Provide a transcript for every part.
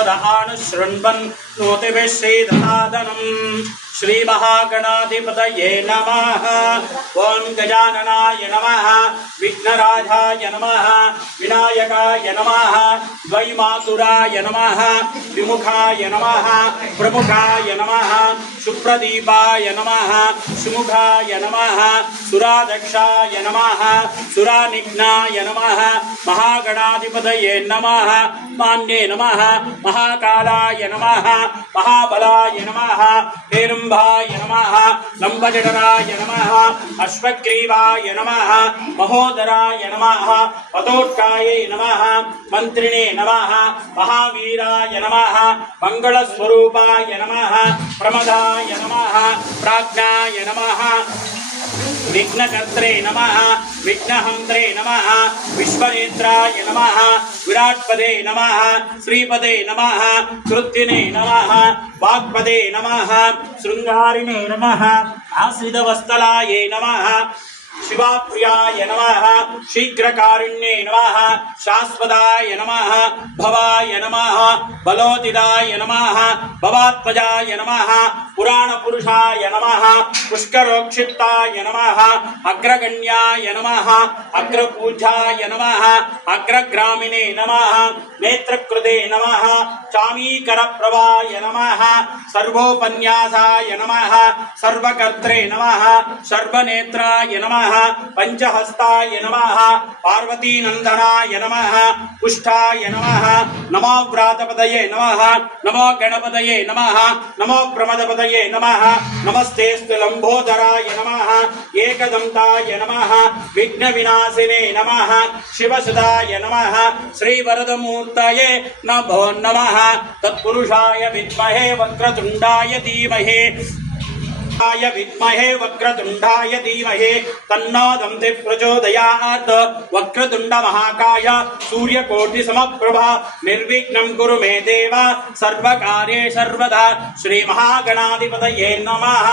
तदानुशृण्वन् नोतिभिः श्रीदसादनम् श्रीमहागणाधिपतये नमः। ओं गजाननाय नमः, विघ्नराजाय नमः, विनायकाय नमः, द्वैमातुराय नमः, विमुखाय नमः, प्रमुखाय नमः, सुप्रदीपाय नमः, सुमुखाय नमः, सुराध्यक्षाय नमः, सुरानिघ्नाय नमः, महागणाधिपतये नमः, मान्ये नमः, महाकालाय नमः, महाबलाय नमः, हेरम्भाय नमः, लंबजठराय नमः, अश्वग्रीवाय नमः, महोदराय नमः, पतोत्काय नमः, मंत्रिणे नमः, महावीराय नमः, मंगलस्वरूपाय नमः, प्रमदाय नमः, प्राज्ञाय नमः, विघ्नकर्त्रे नमः, विघ्नहन्त्रे नमः, विश्वनेत्राय नमः, विराट्पदे नमः, श्रीपदे नमः, कृत्तिने नमः, वाक्पदे नमः, शृंगारिणे नमः, आश्रितवत्सलाय नमः, शिवाप्रियाय नमः, शीघ्रकारुण्ये नमः, शाश्वताय नमः, भवाय नमः, बलोतिदाय नमः, भवात्मजाय नमः, पुराणपुरुषाय नमः, पुष्करोक्षिप्ताय नमः, अग्रगण्याय नमः, अग्रपूज्याय नमः, अग्रग्रामिणे नमः, नेत्रकृते नमः, चामीकरप्रभाय नमः, सर्वोपन्यासाय नमः, सर्वकर्त्रे नमः, सर्वनेत्राय नमः, पंचहस्ताय नमः, पार्वतीनंदनाय नमः, पुष्टाय नमः, नमो व्रातपदये नमः, नमो गणपतये नमः, नमो प्रमदपदये नमः, नमस्तेस्तु लंबोदराय नमः, एकदंताय नमः, विघ्नविनाशिने नमः, शिवसुताय नमः, श्रीवरदमूर्तये नमो नमः। तत्पुरुषाय विद्महे वक्रतुंडाय धीमहि वक्रतुंडाय धीमहि तन्नो दन्ति प्रचोदयात्। वक्रतुंड महाकाय सूर्यकोटि समप्रभा निर्विघ्नं कुरु मे देव सर्वकार्ये सर्वदा। श्री महागणाधिपतये नमः।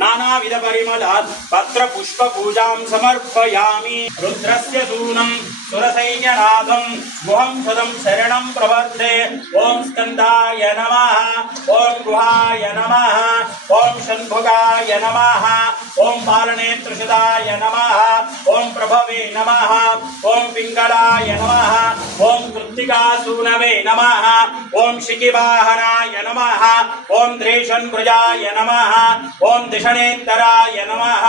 नानाविध परिमल पत्र पुष्प पूजां समर्पयामि। रुद्रस्य सूनं सुरसैन्यनाथं गुहं सदं शरणं प्रपद्ये। ओं स्कन्दाय नमः, ओं गुहाय नमः, ओं शंभुगाय नमः, ओं बालनेत्रसुताय नमः, ओं प्रभवे नमः, ओं पिंगलाय नमः, ओं कृत्तिकासूनवे नमः, ओं शिखिवाहनाय नमः, ओं द्रेषन्भुजाय नमः, ओं दिशनेतराय नमः,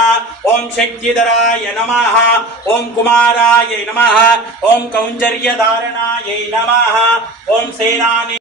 ओं शक्तिधराय नमः, ओं कुमाराय नमः, ओं कौंजर्यधारणाय नमः, ओं सेनानि